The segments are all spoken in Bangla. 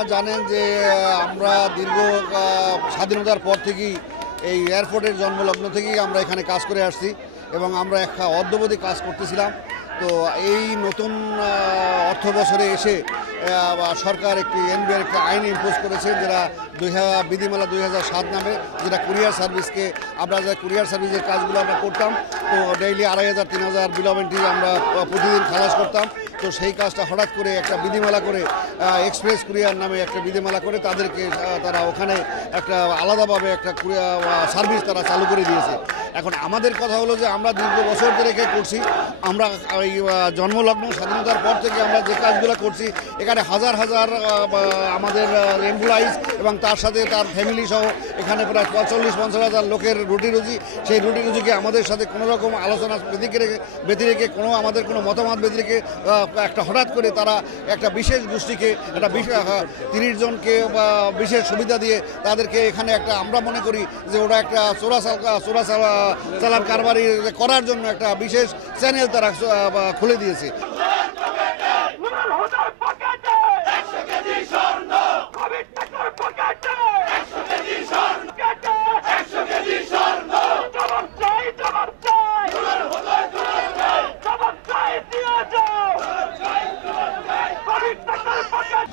আপনারা জানেন যে আমরা দীর্ঘ স্বাধীনতার পর থেকেই এই এয়ারপোর্টের জন্মলগ্ন থেকেই আমরা এখানে কাজ করে আসছি এবং আমরা একটা অদ্যবধি কাজ করতেছিলাম। তো এই নতুন অর্থ বছরে এসে সরকার একটি এনবিআর, একটি আইন ইম্পোজ করেছে যেটা দুই হাজার বিধিমালা দুই সাত নামে, যেটা কুরিয়ার সার্ভিসকে, আমরা যে কুরিয়ার সার্ভিসের কাজগুলো আমরা করতাম, তো ডেইলি আড়াই হাজার, তিন হাজার বিলমেন্টি আমরা প্রতিদিন খালাস করতাম। তো সেই কাজটা হঠাৎ করে একটা বিধিমালা করে এক্সপ্রেস কুরিয়ার নামে একটা বিধিমালা করে তাদেরকে তারা ওখানে একটা আলাদাভাবে একটা সার্ভিস তারা চালু করে দিয়েছে। এখন আমাদের কথা হলো যে আমরা দীর্ঘ বছর ধরে করছি। আমরা আহ, জন্মলগ্ন স্বাধীনতার পর থেকে আমরা যে কাজগুলো করছি এখানে হাজার হাজার আমাদের এমপ্লয়িজ এবং তার সাথে তার ফ্যামিলি সহ এখানে প্রায় চল্লিশ পঞ্চাশ হাজার লোকের রুটি রুজি। সেই রুটি রুজিকে আমাদের সাথে কোনো রকম আলোচনা ব্যতিকে রেখে ব্যতি রেখে কোনো আমাদের কোনো মতামত ব্যতি রেখে একটা হঠাৎ করে তারা একটা বিশেষ গোষ্ঠীকে একটা তিরিশ জনকে বা বিশেষ সুবিধা দিয়ে তাদেরকে এখানে একটা আমরা মনে করি যে ওরা একটা চোরা চোরা চালান কারবারি করার জন্য একটা বিশেষ চ্যানেল তারা খুলে দিয়েছে।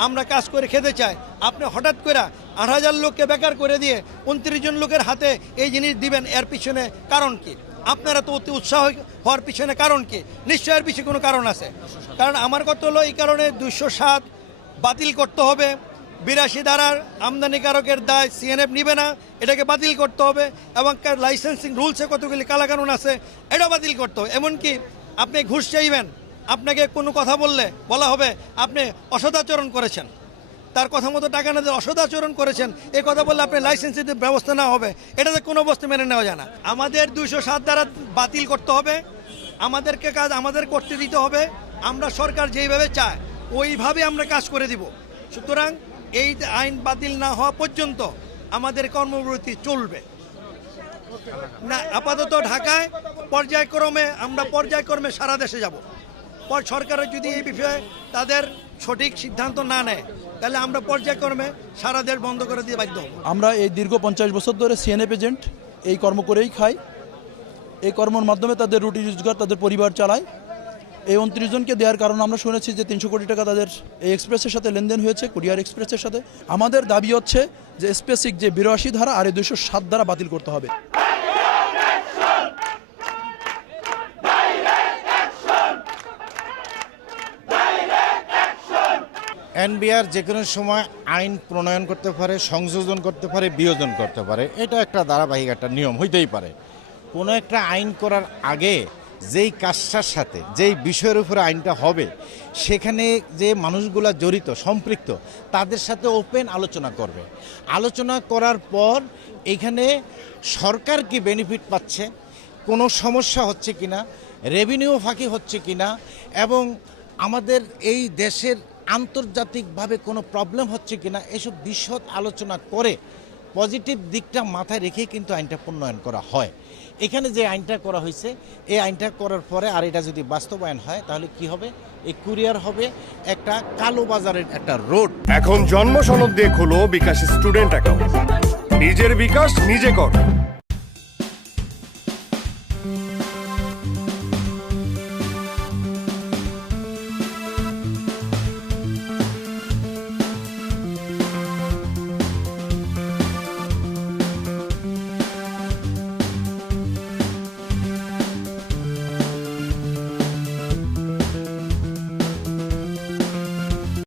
আমরা কাজ করে খেতে চাই। আপনি হঠাৎ করে আট হাজার লোককে বেকার করে দিয়ে উনত্রিশ জন লোকের হাতে এই জিনিস দিবেন, এর পিছনে কারণ কি? আপনারা তো অতি উৎসাহ হওয়ার পিছনে কারণ কি? নিশ্চয় এর পিছনে কোনো কারণ আছে। কারণ আমার কথা হলো এই কারণে দুশো সাত বাতিল করতে হবে। বিরাশি ধারার আমদানিকারকের দায় সিএনএফ নিবে না, এটাকে বাতিল করতে হবে এবং লাইসেন্সিং রুলসে কতগুলি কালাকানুন আছে, এটা বাতিল করতে হবে। এমনকি আপনি ঘুষ চাইবেন, আপনাকে কোনো কথা বললে বলা হবে, আপনি অসদাচরণ করেছেন। তার কথা মতো টাকা না দিয়ে অসদাচরণ করেছেন। এ কথা বললে আপনি লাইসেন্সের ব্যবস্থা না হবে। এটাতে কোনো বস্তু মেনে নেওয়া যায় না। আমাদের দুইশো সাত দ্বারা বাতিল করতে হবে। আমাদেরকে কাজ আমাদের করতে দিতে হবে। আমরা সরকার যেইভাবে চায়, ওইভাবে আমরা কাজ করে দিব। সুতরাং এই আইন বাতিল না হওয়া পর্যন্ত আমাদের কর্মবিরতি চলবে। না, আপাতত ঢাকায় পর্যায়ক্রমে আমরা পর্যায়ক্রমে সারা দেশে যাব। পর সরকারের যদি এই বিষয়ে তাদের সঠিক সিদ্ধান্ত না নেয়, তাহলে আমরা পর্যায়ক্রমে সারা দেশ বন্ধ করে দিয়ে বাধ্য আমরা এই দীর্ঘ পঞ্চাশ বছর ধরে সিএনএফ এজেন্ট এই কর্ম করেই খাই। এই কর্মের মাধ্যমে তাদের রুটি রোজগার তাদের পরিবার চালায়। এই উনত্রিশ জনকে দেওয়ার কারণে আমরা শুনেছি যে তিনশো কোটি টাকা তাদের এই এক্সপ্রেসের সাথে লেনদেন হয়েছে, কুরিয়ার এক্সপ্রেসের সাথে। আমাদের দাবি হচ্ছে যে স্পেসিক যে বিরাশি ধারা আর এই দুশো সাত ধারা বাতিল করতে হবে। এনবিআর যে কোনো সময় আইন প্রণয়ন করতে পারে, সংযোজন করতে পারে, বিয়োজন করতে পারে, এটা একটা ধারাবাহিক একটা নিয়ম, হইতেই পারে। কোনো একটা আইন করার আগে যেই কাজটার সাথে, যেই বিষয়ের উপরে আইনটা হবে, সেখানে যে মানুষগুলা জড়িত, সম্পৃক্ত, তাদের সাথে ওপেন আলোচনা করবে। আলোচনা করার পর এখানে সরকার কি বেনিফিট পাচ্ছে, কোনো সমস্যা হচ্ছে কিনা রেভিনিউ ফাঁকি হচ্ছে কিনা, এবং আমাদের এই দেশের আন্তর্জাতিকভাবে কোনো প্রবলেম হচ্ছে কিনা এসব বিশদ আলোচনা করে পজিটিভ দিকটা মাথায় রেখেই কিন্তু আইনটা প্রণয়ন করা হয়। এখানে যে আইনটা করা হয়েছে, এই আইনটা করার পরে আর এটা যদি বাস্তবায়ন হয়, তাহলে কি হবে? এই কুরিয়ার হবে একটা কালো বাজারের একটা রোড। এখন জন্ম সনদ দিয়ে খোলো বিকাশ স্টুডেন্ট অ্যাকাউন্ট। নিজের বিকাশ নিজে কর।